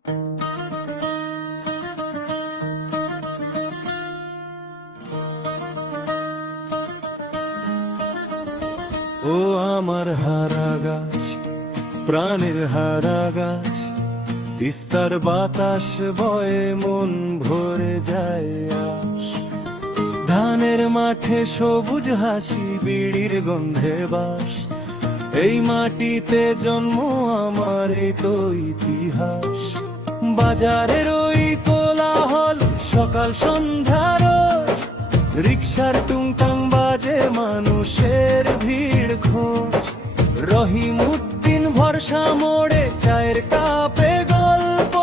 ও আমার হারা গাছ, প্রাণের হারা গাছ, তিস্তার বাতাস বয়ে মন ভরে যায় আশ। ধানের মাঠে সবুজ হাসি, বিড়ির গন্ধে বাস, এই মাটিতে জন্ম আমার, এই তো ইতিহাস। বাজারের ওই কোলাহল, সকাল সন্ধ্যা রোজ, রিকশার টুংটাং বাজে, মানুষের ভিড় খোঁজ। রহিমউদ্দিন ভরসা মোড়ে, চায়ের কাপে গল্প,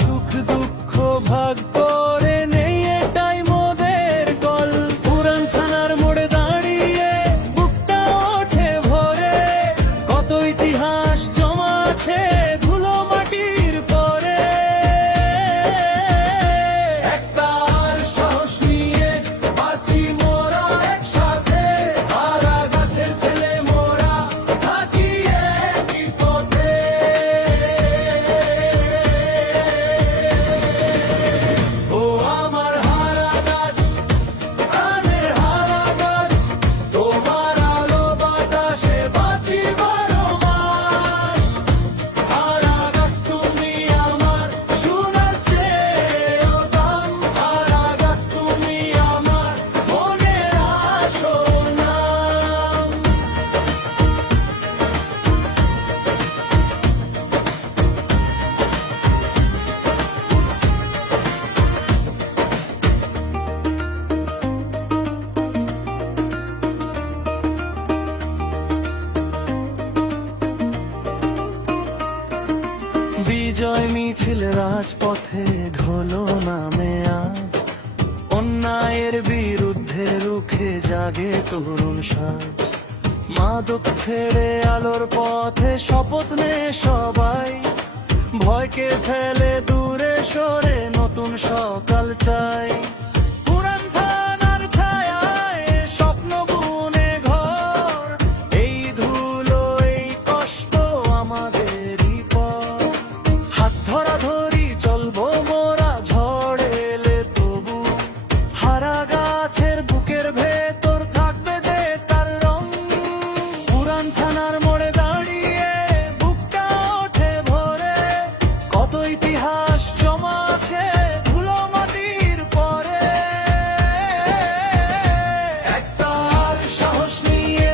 সুখ দুঃখ ভাগ করে নেই, এটাই মোদের গল্প। পুরান থানার মোড়ে দাঁড়িয়ে বুকটা ওঠে ভরে, কত ইতিহাস জমা আছে ধুলো মাটির পরে। একটার সাহস নিয়ে বাঁচি মোরা একসাথে, হারা গাছের ছেলে মোরা, থাকি একই পথে। ও আমার হারা গাছ, প্রাণের হারা গাছ, তোমার আলো বাতাসে বাঁচি 12 মাস। হারা গাছ তুমি আমার, সোনার চেয়েও দাম, হারা গাছ তুমি আমার, মনের আসল নাম। বিজয় মিছিল রাজপথে ঢোলো নামে আজ, অন্যায়ের বিরুদ্ধে রুখে জাগে তরুণ সাজ। মাদক ছেড়ে আলোর পথে শপথ নে সবাই, ভয়কে ফেলে দূরে সরে নতুন সকাল চাই। পুরান থানার ছায়ায় স্বপ্ন বুনে ঘর, এই ধুলো এই কষ্ট আমাদেরই পর। হাত ধরাধরি চলবো মোরা, ঝড় এলে তবু, হারা গাছের বুকের ভেতর থাকবে যে তার রং। পুরান থানার মোড়ে দাঁড়িয়ে বুকটা ওঠে ভরে, কত ইতিহাস জমা আছে ধুলো মাটির পরে। একটার সাহস নিয়ে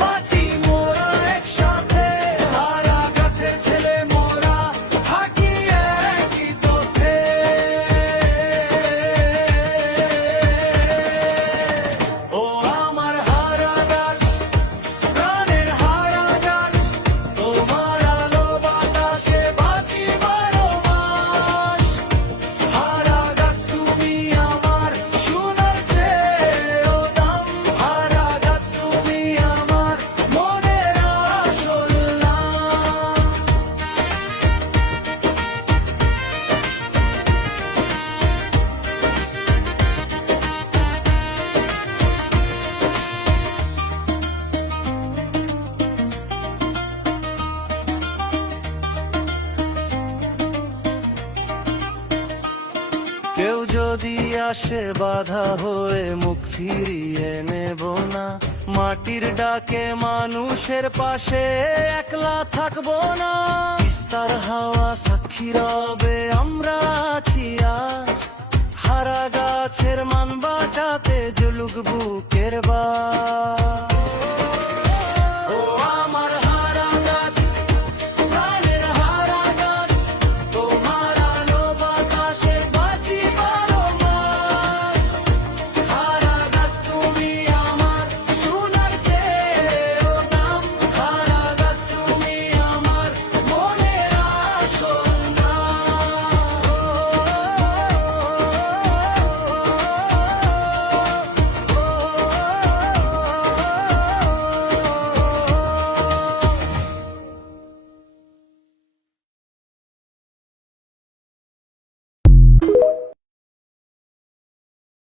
বাঁচি মোরা একসাথে, হারা গাছের ছেলে মোরা, থাকি একই পথে। ও আমার হারা গাছ, প্রাণের হারা গাছ, তোমার আলো বাতাসে বাঁচি 12 মাস। হারা গাছ তুমি আমার, সোনার চেয়েও দাম, হারা গাছ তুমি আমার, মনের আসল নাম। কেউ যদি আসে বাধা হয়ে, মুখ ফিরিয়ে নেব না, মাটির ডাকে মানুষের পাশে একলা থাকবো না। তিস্তার হাওয়া সাক্ষী রবে, আমরা আছি আজ, হারা গাছের মান বাঁচাতে জুলুক বুকের বাস।